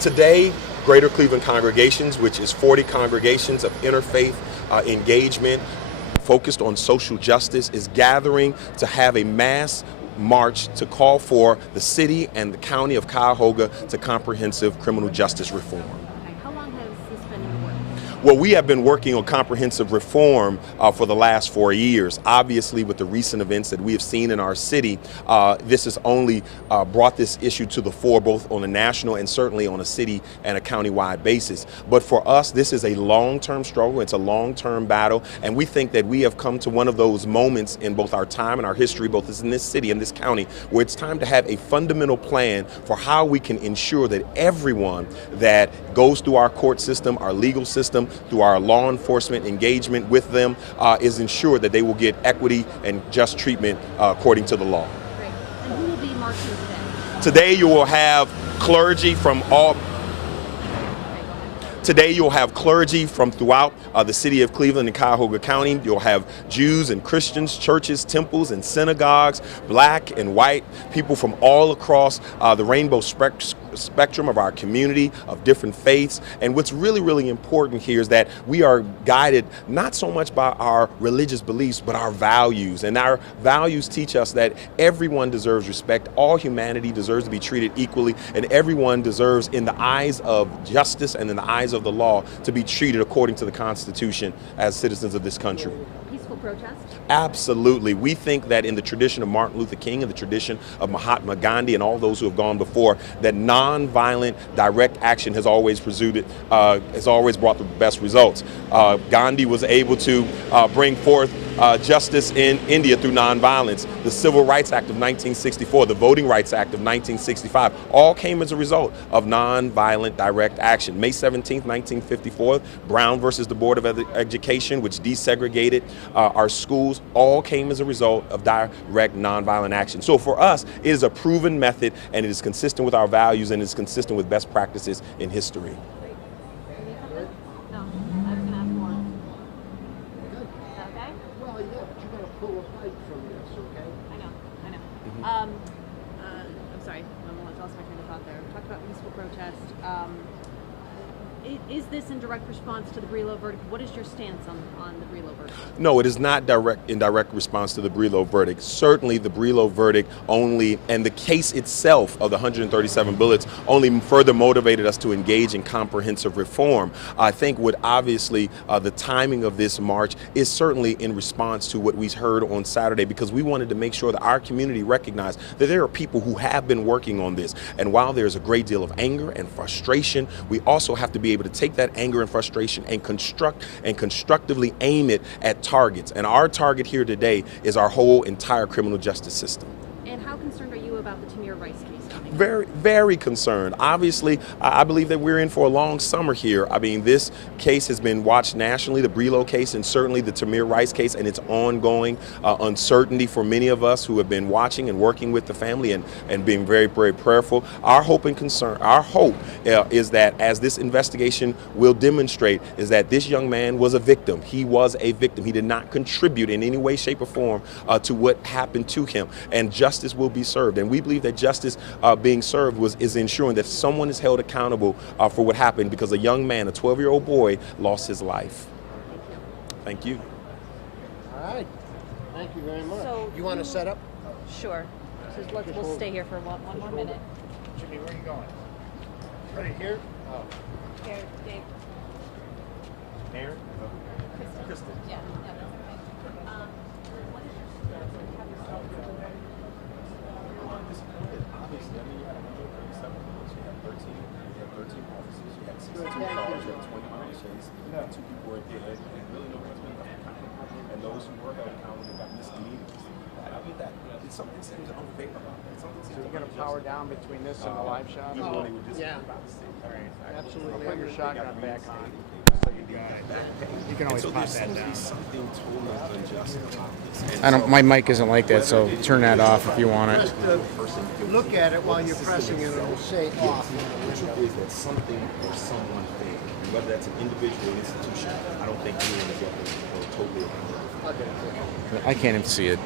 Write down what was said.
Today, Greater Cleveland Congregations, which is 40 congregations of interfaith engagement focused on social justice, is gathering to have a mass march to call for the city and the county of Cuyahoga to comprehensive criminal justice reform. Okay. How long has this been in the works? Well, we have been working on comprehensive reform for the last 4 years. Obviously, with the recent events that we have seen in our city, this has only brought this issue to the fore, both on a national and certainly on a city and a county-wide basis. But for us, this is a long-term struggle. It's a long-term battle, and we think that we have come to one of those moments in both our time and our history, both in this city and this county, where it's time to have a fundamental plan for how we can ensure that everyone that goes through our court system, our legal system, through our law enforcement engagement with them, is ensured that they will get equity and just treatment according to the law. Great. And who will be marching today? Today you will have clergy from all. Today you'll have clergy from throughout the city of Cleveland and Cuyahoga County. You'll have Jews and Christians, churches, temples, and synagogues, black and white, people from all across the rainbow spectrum of our community, of different faiths. And what's really, really important here is that we are guided not so much by our religious beliefs, but our values. And our values teach us that everyone deserves respect, all humanity deserves to be treated equally, and everyone deserves, in the eyes of justice and in the eyes of the law, to be treated according to the Constitution as citizens of this country. Peaceful protest? Absolutely. We think that in the tradition of Martin Luther King and the tradition of Mahatma Gandhi and all those who have gone before, that nonviolent direct action has always has always brought the best results. Gandhi was able to bring forth justice in India through nonviolence. The Civil Rights Act of 1964, the Voting Rights Act of 1965, all came as a result of nonviolent direct action. May 17th, 1954, Brown versus the Board of Education, which desegregated our schools, all came as a result of direct nonviolent action. So for us, it is a proven method, and it is consistent with our values, and it is consistent with best practices in history. No, I was going to ask more. Okay? Well, yeah, but you got to pull a pipe from this, okay? I know. I'm sorry, I lost my train of thought there. We talked about peaceful protest. Is this in direct response to the Brillo verdict? What is your stance on the Brillo verdict? No, it is not in direct response to the Brillo verdict. Certainly the Brillo verdict only, and the case itself of the 137 bullets only further motivated us to engage in comprehensive reform. I think what obviously the timing of this march is certainly in response to what we heard on Saturday, because we wanted to make sure that our community recognized that there are people who have been working on this. And while there's a great deal of anger and frustration, we also have to be able to take that anger and frustration and constructively aim it at targets. And our target here today is our whole entire criminal justice system. And how concerned are you about the Tamir Rice case? Very, very concerned. Obviously, I believe that we're in for a long summer here. I mean, this case has been watched nationally, the Brillo case, and certainly the Tamir Rice case, and its ongoing uncertainty for many of us who have been watching and working with the family and being very, very prayerful. Our hope and concern, our hope is that, as this investigation will demonstrate, is that this young man was a victim. He was a victim. He did not contribute in any way, shape, or form to what happened to him, and justice will be served. And we believe that justice being served is ensuring that someone is held accountable for what happened, because a young man, a 12-year-old boy, lost his life. Thank you. All right. Thank you very much. So you want to set up? Sure. So we'll stay here for one more minute. Jimmy, where are you going? Right here? Oh. Here, Dave. Aaron? Kristen. Yeah, that's okay. What is your stance? Have yourself Obviously, I mean, you had 137 bullets, you had 13 officers, you had 62 cars, you had 20 militias, you had 2 people were dead, and really no one's been held accountable. And those who were held accountable got misdemeanors. I mean, something seems unfair about that. So you're going to power down between this and the live shot? Oh, yeah. Absolutely. Put your shotgun back on. So you can always pop that down. Something totally unjust about this. I don't. My mic isn't like that, so turn that off if you want it. Just look at it while you're pressing it, and it'll say off. The truth is that something or someone failed. And whether that's an individual or institution, I don't think anyone is totally accountable. I can't even see it.